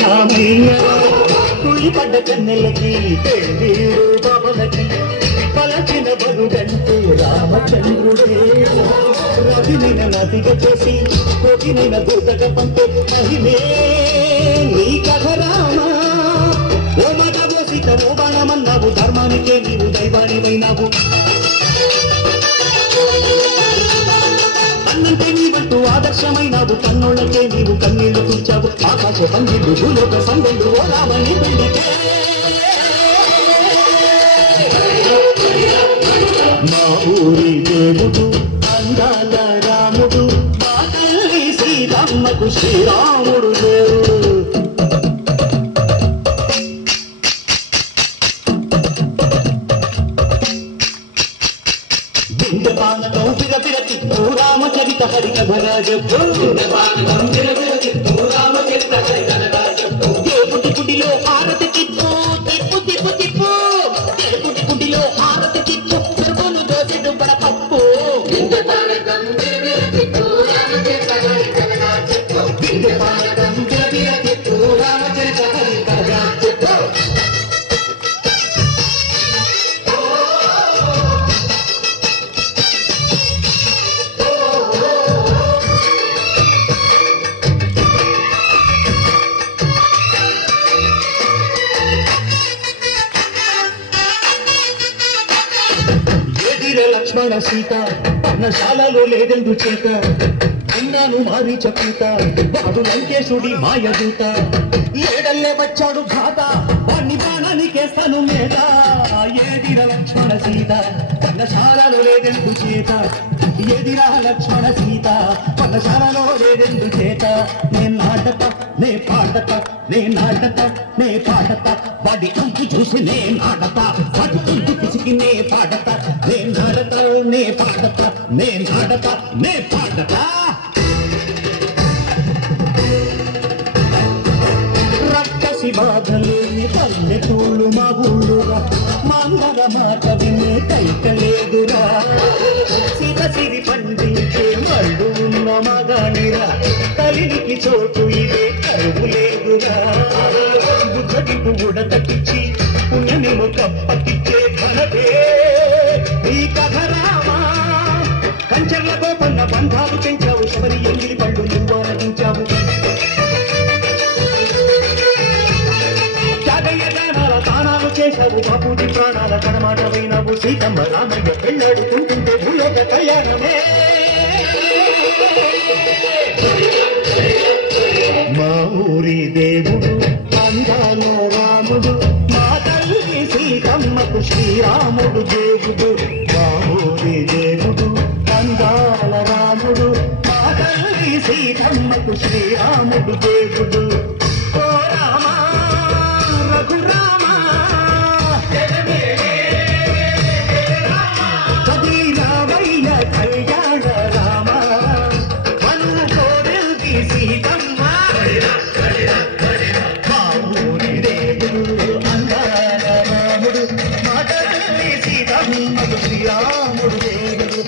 రామయ్య కులిపడ్డ కన్నెలకి పెళ్ళీడు బాబలకి పలచిన బరుగంటూ రామచంద్రుడే రవినైన నదిగా చేసి కోటినైన దూతగా పంపే మహిమే నీ కథ రామా ఓ మదవో సీత ఓ బాణమన్నావు ధర్మానికే నీవు దైవానివైనావు అన్నంటే నీవంటూ ఆదర్శమైనావు కన్నోళ్ళకే నీవు కన్నీళ్లు తుడిచావు ఆకాశ పందిళ్ళు భూలోక సందళ్ళు ఓ రామని పెళ్లికే మా ఊరి దేవుడు అందాల రాముడు మా తల్లి సీతమ్మకు శ్రీరాముడు దేవుడు విందపానకం పిరపిర చిత్తూ రామచరిత హరికథరాజు దేవుడి గుడిలో హారతి చిత్తూ తిప్పు తిప్పు తిప్పు దేవుడి గుడిలో హారతి చిత్తూ చెరువును దోసెడు పడపప్పు విందపానకం పిరపిర చిత్తూ రామచరిత హరికథరాజు లక్ష్మణ సీత పర్ణశాలలో లేదెందు చేత అన్నాను మారి చెప్పుత వాడు లంకేశుడి మాయదూత ఏడల్లే వచ్చాడు ఘాత వాణ్ణి బాణానికేస్తాను మేత ఏదిరా లక్ష్మణ సీత పర్ణశాలలో లేదెందు చేత ఏదిరా లక్ష్మణ సీత పర్ణశాలలో లేదెందు చేత నేను నాటత నే పాడత నే నాటత నే పాడత వాడి అంకు చూసి నే నాటత వాడి అంకు పిసికి నే పాడత నే నాటత నే పాడత నే నాటత నే పాడత రక్కసి బాధలేని పల్లెటూళ్ళు మా ఊళ్ళురా మంగళ మాట వినే కైకలేదురా సీత సిరి పండించే మళ్ళు ఉన్న మగానిరా తల్లికి చోటు ఇదే కరువు లేదురా బుద్ధకి పువ్వుడ తట్టించి పుణ్యమేమో కప్పకిచ్చే ఘనతే ఈ కథ రామా కంచర్ల గోపన్న బంధాలు పెంచావు శబరి ఎంగిలి పళ్ళు నువ్వు ఆనందించావు త్యాగయ్య గానాల తానాలు చేశావు బాపూజీ ప్రాణాల కడమాటమైనావు సీతమ్మ రామయ్య పెళ్ళాడుతుంటుంటే భూలోక కళ్యాణమే మా ఊరి దేవుడు అందాల రాముడు మా తల్లి సీతమ్మకు శ్రీరాముడు దేవుడు మా ఊరి దేవుడు అందాల రాముడు మా తల్లి సీతమ్మకు శ్రీరాముడు దేవుడు ఓ రామా రఘురామ కది రామయ్య కళ్యాణ రామ మన్ను కోరింది సీతమ్మ మా ఊరి దేవుడు అందాల రాముడు మా తల్లి సీతమ్మకు శ్రీరాముడు దేవుడు